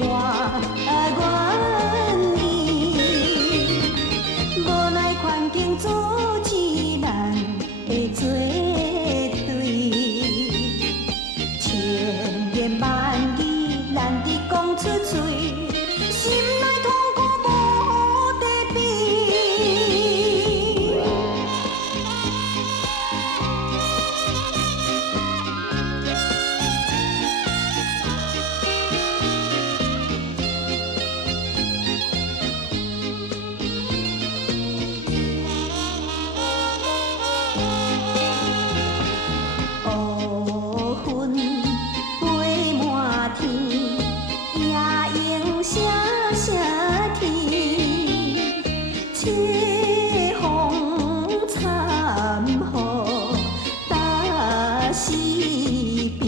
我愿意，无奈环境阻止咱的作对，千言万语难以讲出嘴，心内痛苦无地避。乌云飞满天，夜莺声声啼，凄风惨雨打死边。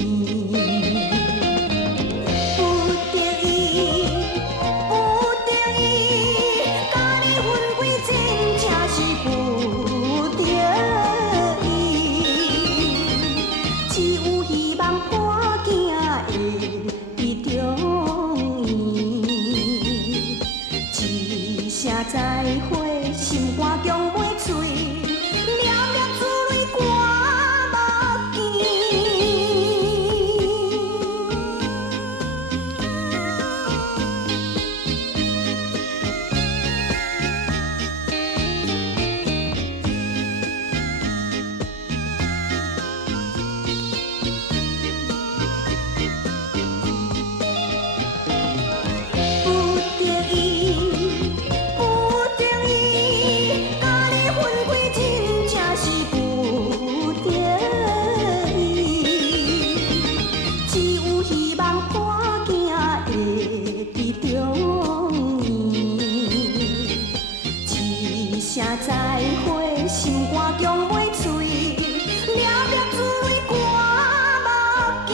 不得已，不得已，甲你分开真正是不得已。只有希望赶囝会得中意，一声再会，心肝强袂碎，念念珠泪挂目镜。不得已，不得已，甲你分开真正是不得已。只有希望赶囝会得中意，一声再会，心肝强袂碎，念念珠泪挂目镜。